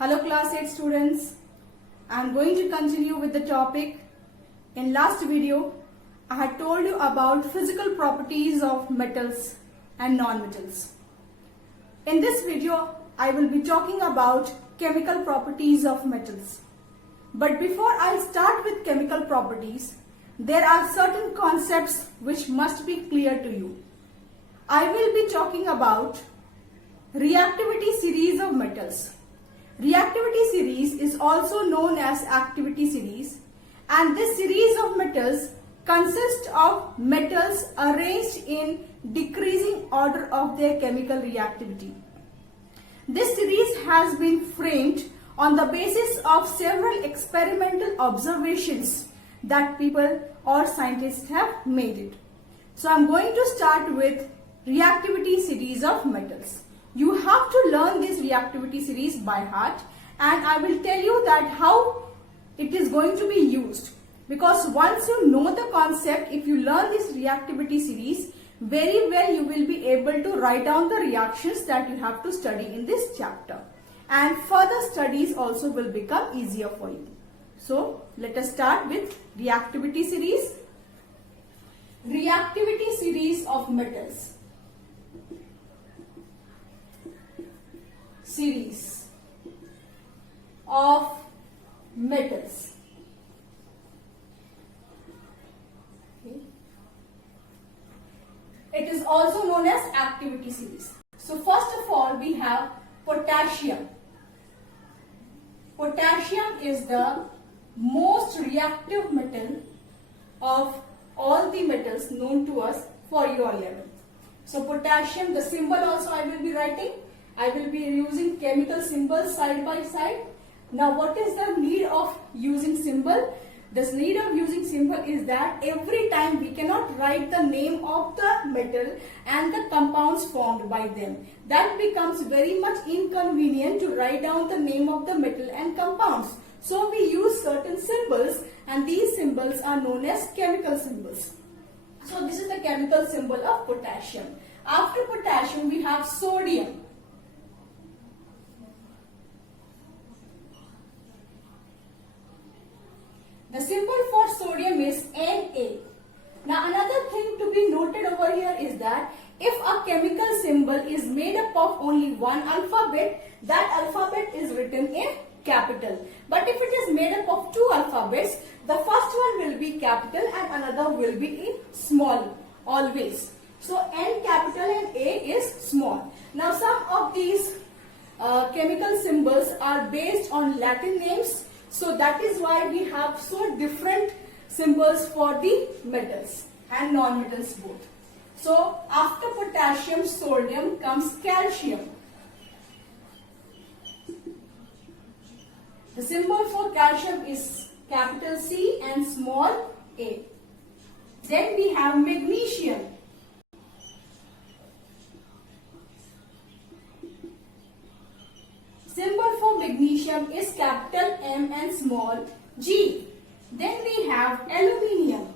Hello class 8 students. I am going to continue with the topic. In last video, I had told you about physical properties of metals and non-metals. In this video, I will be talking about chemical properties of metals. But before I start with chemical properties, there are certain concepts which must be clear to you. I will be talking about reactivity series of metals. Reactivity series is also known as activity series, and this series of metals consists of metals arranged in decreasing order of their chemical reactivity. This series has been framed on the basis of several experimental observations that people or scientists have made it. So I am going to start with reactivity series of metals. You have to learn this reactivity series by heart, and I will tell you that how it is going to be used, because once you know the concept, if you learn this reactivity series very well, you will be able to write down the reactions that you have to study in this chapter, and further studies also will become easier for you. So let us start with reactivity series. Reactivity series of metals. Series of metals. Okay. It is also known as activity series. So first of all, we have potassium. Potassium is the most reactive metal of all the metals known to us for your level. So potassium, the symbol also I will be writing. I will be using chemical symbols side by side. Now what is the need of using symbol? The need of using symbol is that every time we cannot write the name of the metal and the compounds formed by them. That becomes very much inconvenient to write down the name of the metal and compounds. So we use certain symbols, and these symbols are known as chemical symbols. So this is the chemical symbol of potassium. After potassium we have sodium. The symbol for sodium is Na. Now another thing to be noted over here is that if a chemical symbol is made up of only one alphabet, that alphabet is written in capital. But if it is made up of two alphabets, the first one will be capital and another will be in small always. So N capital and A is small. Now some of these chemical symbols are based on Latin names. So that is why we have so different symbols for the metals and non-metals both. So after potassium, sodium comes calcium. The symbol for calcium is capital C and small a. Then we have magnesium. Symbol for magnesium is capital M and small g. Then we have aluminium.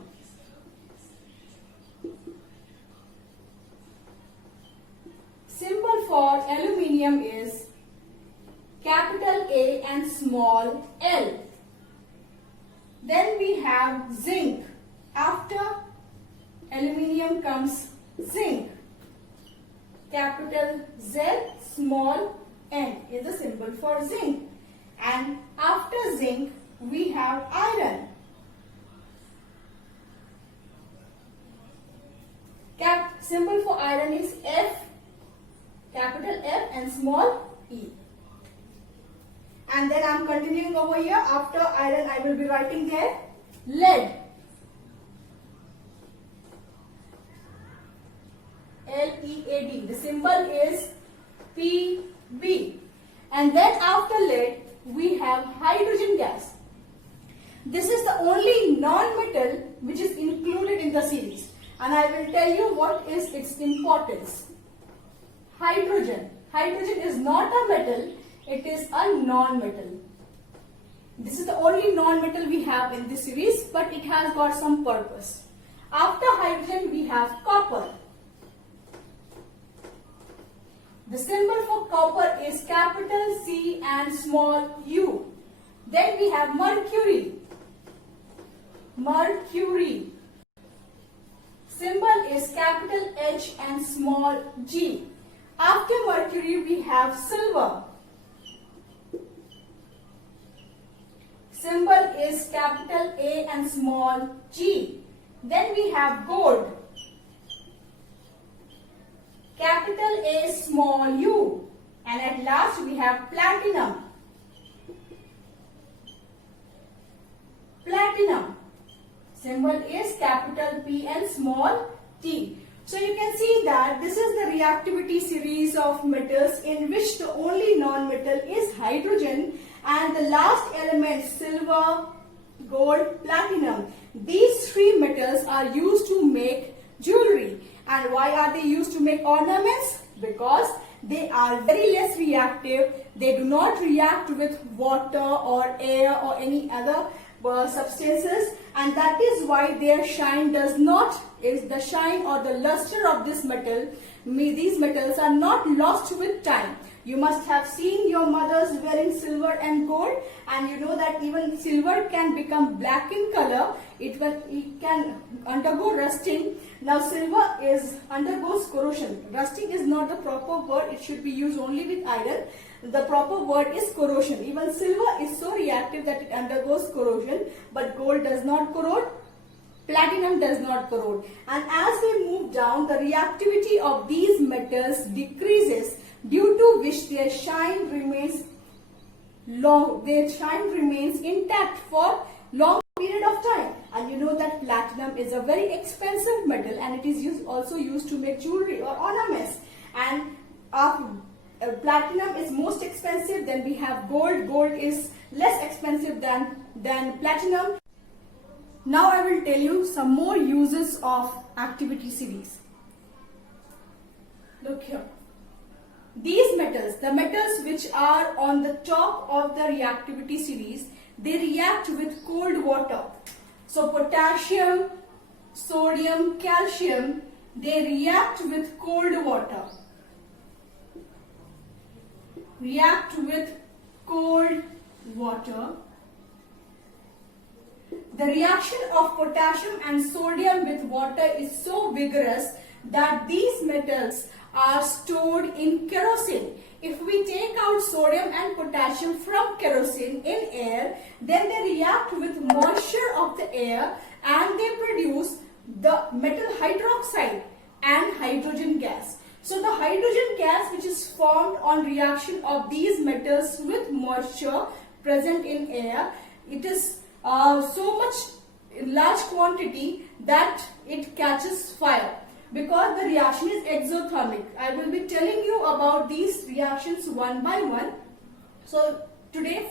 Symbol for aluminium is capital A and small l. Then we have zinc. After aluminium comes zinc. Capital Z, small N is the symbol for zinc. And after zinc we have iron. Symbol for iron is F, capital F and small e. And then I am continuing over here. After iron I will be writing there lead. Lead. The symbol is Pb. And then after lead we have hydrogen gas. This is the only non-metal which is included in the series, and I will tell you what is its importance. Hydrogen. Hydrogen is not a metal, it is a non-metal. This is the only non-metal we have in this series, but it has got some purpose. After hydrogen we have copper. The symbol for copper is capital C and small u. Then we have mercury. Mercury. Symbol is capital H and small g. After mercury we have silver. Symbol is capital A and small g. Then we have gold. Capital A small u. And at last we have platinum. Platinum. Symbol is capital P and small t. So you can see that this is the reactivity series of metals in which the only non-metal is hydrogen and the last element silver, gold, platinum. These three metals are used to make jewelry. And why are they used to make ornaments? Because they are very less reactive. They do not react with water or air or any other substances, and that is why their shine is the shine or the luster of this metal. These metals are not lost with time. You must have seen your mothers wearing silver and gold, and you know that even silver can become black in color. It can undergo rusting. Now silver undergoes corrosion. Rusting is not the proper word. It should be used only with iron. The proper word is corrosion. Even silver is so reactive that it undergoes corrosion, but gold does not corrode. Platinum does not corrode. And as we move down, the reactivity of these metals decreases, due to which their shine remains intact for long period of time. And you know that platinum is a very expensive metal, and it is also used to make jewelry or ornaments. And platinum is most expensive. Then we have gold. Gold is less expensive than platinum. Now I will tell you some more uses of activity series. Look here. These metals, the metals which are on the top of the reactivity series, they react with cold water. So potassium, sodium, calcium, they react with cold water. React with cold water. The reaction of potassium and sodium with water is so vigorous that these metals are stored in kerosene. If we take out sodium and potassium from kerosene in air, then they react with moisture of the air and they produce the metal hydroxide and hydrogen gas. So the hydrogen gas which is formed on reaction of these metals with moisture present in air, it is so much in large quantity that it catches fire, because the reaction is exothermic. I will be telling you about these reactions one by one. So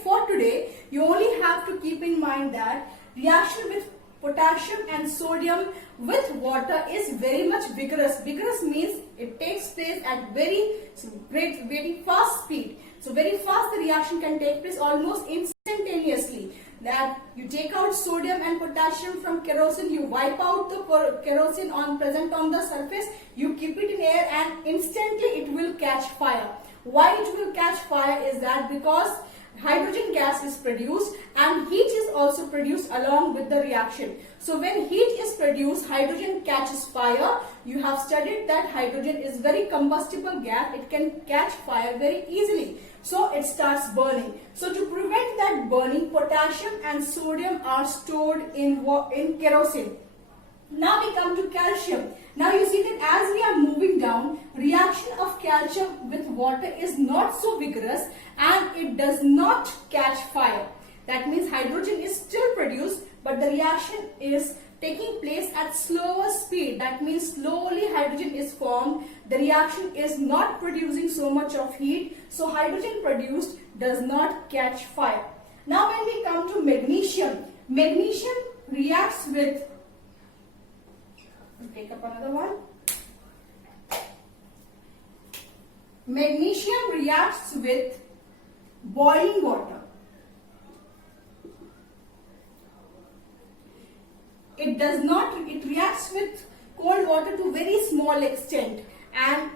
for today, you only have to keep in mind that reaction with potassium and sodium with water is very much vigorous. Vigorous means it takes place at very fast speed. So very fast the reaction can take place almost instantaneously. That you take out sodium and potassium from kerosene, you wipe out the kerosene present on the surface, you keep it in air and instantly it will catch fire. Why it will catch fire is that because hydrogen gas is produced and heat is also produced along with the reaction. So when heat is produced, hydrogen catches fire. You have studied that hydrogen is very combustible gas. It can catch fire very easily. So it starts burning. So to prevent that burning, potassium and sodium are stored in kerosene. Now we come to calcium. Now you see that as we are moving down, reaction of calcium with water is not so vigorous and it does not catch fire. That means hydrogen is still produced, but the reaction is taking place at slower speed. That means slowly hydrogen is formed. The reaction is not producing so much of heat. So hydrogen produced does not catch fire. Now when we come to magnesium, magnesium reacts with, take up another one. Magnesium reacts with boiling water. It reacts with cold water to very small extent, and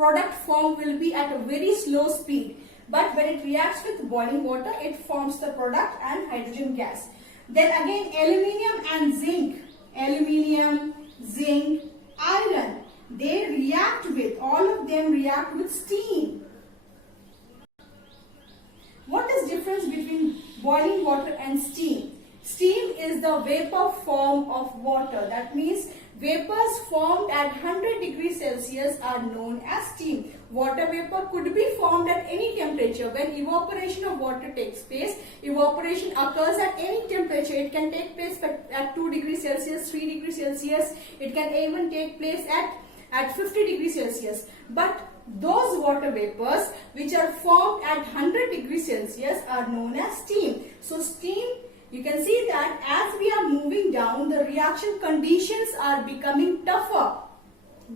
product form will be at a very slow speed. But when it reacts with boiling water, it forms the product and hydrogen gas. Then again, aluminium and zinc, iron, they react with, all of them react with steam. What is difference between boiling water and steam? Steam is the vapor form of water. That means vapors formed at 100 degrees Celsius are known as steam. Water vapor could be formed at any temperature. When evaporation of water takes place, evaporation occurs at any temperature. It can take place at 2 degrees Celsius, 3 degrees Celsius. It can even take place at 50 degrees Celsius. But those water vapors which are formed at 100 degrees Celsius are known as steam. So steam, you can see that as we are moving down, the reaction conditions are becoming tougher.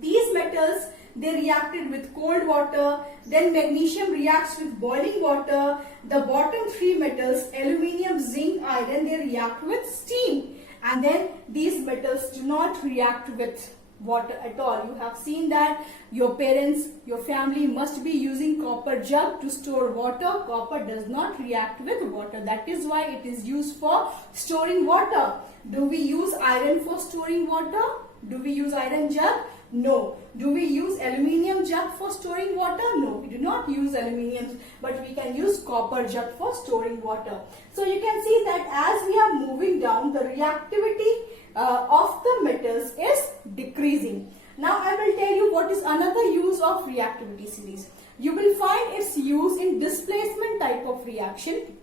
These metals, they reacted with cold water, then magnesium reacts with boiling water. The bottom three metals, aluminium, zinc, iron, they react with steam. And then these metals do not react with water at all. You have seen that your parents, your family must be using copper jug to store water. Copper does not react with water. That is why it is used for storing water. Do we use iron for storing water? Do we use iron jug? No. Do we use aluminium jug for storing water? No, we do not use aluminium, but we can use copper jug for storing water. So you can see that as we are moving down, the reactivity of the metals is decreasing. Now I will tell you what is another use of reactivity series. You will find its use in displacement type of reaction,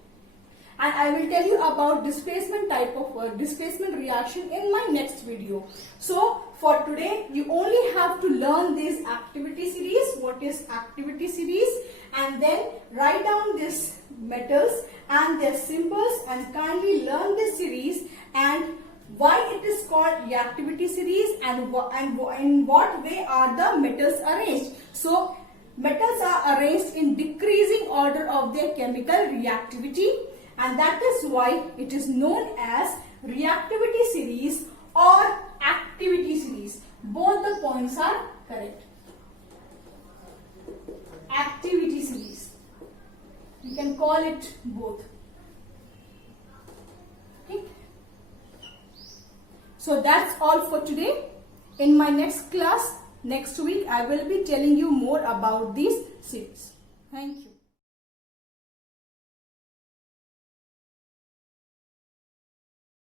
and I will tell you about displacement type of displacement reaction in my next video. So for today, you only have to learn this activity series. What is activity series? And then write down these metals and their symbols and kindly learn this series and why it is called reactivity series and in what way are the metals arranged. So metals are arranged in decreasing order of their chemical reactivity, and that is why it is known as reactivity series or activity series. Both the points are correct. Activity series. You can call it both. Okay. So that's all for today. In my next class, next week, I will be telling you more about these series. Thank you.